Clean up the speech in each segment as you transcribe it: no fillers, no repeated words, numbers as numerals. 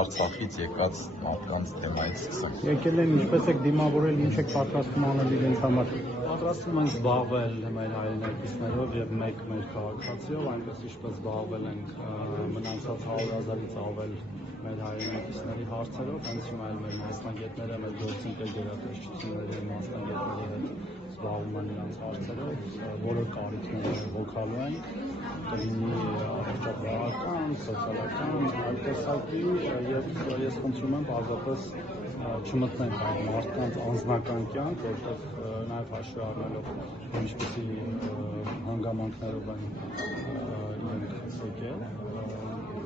Արցախից եկած մարդկանց թեմայից սկսենք։ Եկել են, ինչպես եք դիմավորել, ինչ եք պատրաստում անել իրենց համար։ Պատրաստում ենք զբաղվել մեր հայրենակիցներով եւ մեկ մեր քաղաքացիով, այնպես ինչպես զբաղվել ենք մնացած 100,000-ից ավել մեր հայրենակիցների հարցերով, հենց հիմա էլ մեր մասնագետները, մեր գործընկեր գերատեսչությունների մասնագետների հետ զբաղվում են նրանց հարցերով, բոլոր կարիքները հոգալու ենք, կլինի առողջապահական, սոցիալական, այլ տեսակի, եւ ես խնդրում եմ պարզապես չմտնենք այդ մարդկանց անձնական կյանք, որտեղ նաև հաշվի առնելով ինչպիսի հանգամանքներով են իրենք եկել,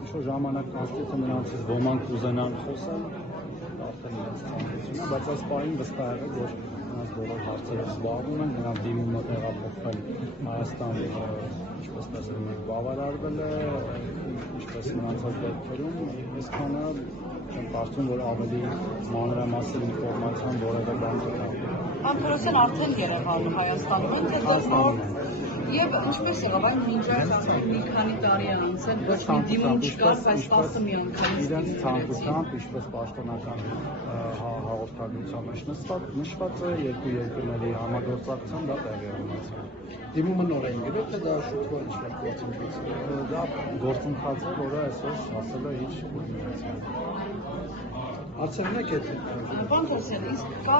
ինչ-որ ժամանակ անցնի, թե նրանցից ոմանք ուզենան խոսել, արդեն իրենց ցանկությունն է, բայց այս պահին վստահ եղեք, որ նրանց բոլոր հարցերով զբաղվում են, նրանց դիմումը տեղափոխվել Հայաստան, ինչպես տեսնում եք, բավարարվել է, ինչպես մնացած դեպքերում, այսքանը չեմ կարծում, որ ավելի մանրամասն ինֆորմացիան որևէ բան կտա։ Անկարոսյան արդեն Երևանում, Հայաստանում են, եւ ինչպես եղավ այն մինչև մի քանի տարի անցել, ոչ մի դիմում չկար, բայց 10 մի անգամ իրենց ցանկությամբ, ինչպես պաշտոնական հաղորդագրության մեջ նշված է, երկու երկրների համագործակցությամբ դա տեղի է ունեցել։ Դիմումը նոր է ընկել, թե դա շուտով ինչ-որ գործընթաց է։ Դա գործընթաց է, որը այսօր հասել է իր կուլմինացիային։ Հարցերն եք հետ։ Պարոն Թորոսյան, իսկ կա,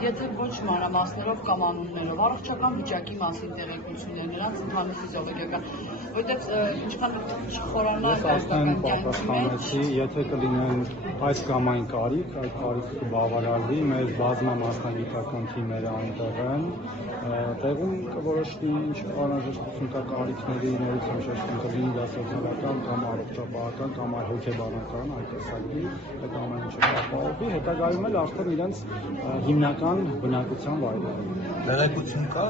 եթե ոչ մանրամասներով կամ անուններով, առողջական վիճակի մասին տեղեկություններ, նրանց ընդհանուր ֆիզիոլոգիական, որտեղ ինչքան չխորանա արդեն պատասխանեցի, եթե կլինեն այս կամ այն կարիք, այդ կարիքը կբավարարվի, մեր բազմամասնագիտական թիմերը այնտեղ են, տեղում կորոշվի ինչ անհրաժեշտություն կա կարիքների, նորից հիշեցնում կլինի դա սոցիալական կամ առողջապահական կամ այլ հոգեբանական այդ տեսակի, այդ ամեն ինչը կապահովվի, հետագայում էլ արդեն իրենց հիմնական բնակության վայրերում։ Տեղեկություն կա,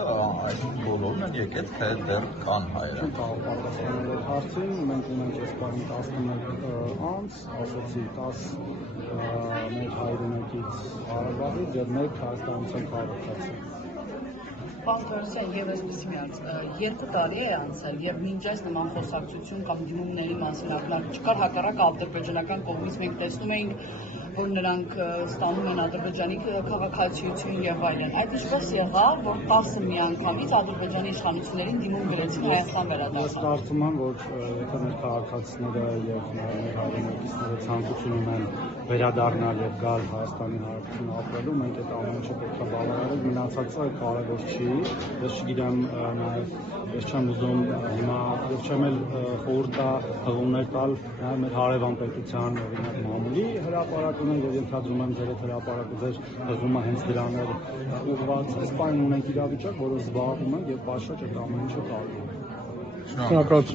այդ բոլորն են եկել, թե դեռ կան հայեր։ Չեմ կարող պատասխանել այդ հարցին, մենք ունենք այս պահին 11 անձ, ասացի 10 մեր հայրենակից Ղարաբաղից եւ 1 Հայաստանից քաղաքացի։ Պարոն Թորոսյան, եւ այսպեսի մի հարց, 2 տարի է անցել եւ մինչ այս նման խոսակցություն կամ դիմումների մասին ակնարկ չկար, հակառակ ադրբեջանական կողմից մենք տեսնում էինք, որ նրանք ստանում են Ադրբեջանի քաղաքացիություն եւ այլն։ Այդ ինչպես եղավ, որ 10 մի անգամից Ադրբեջանի իշխանություններին դիմում գրեցին Հայաստան վերադառնալ։ Ես կարծում եմ, որ եթե մեր քաղաքացիները եւ մեր հայրենակիցները ցանկություն ունեն վերադառնալ եւ գալ Հայաստանի Հանրապետություն ապրելու, մենք այդ ամեն ինչը պետք է բավարարենք, մնացածը կարևոր չի։ Ես չգիտեմ նաեւ, ես չեմ ուզում հիմա եւ չեմ էլ խորհուրդ տա հղումներ տալ նաեւ մեր հարևան պետության օրինակ մամուլի հրապարակումներ եւ ենթադրում եմ ձեր հրապարակը ձեր հղումը հենց դրան է ուղղված։ Այս բանը ունենք իրավիճակ, որը զբաղվում ենք եւ պատշաճ այդ ամեն ինչը տարվում է։ Շնորհակալություն։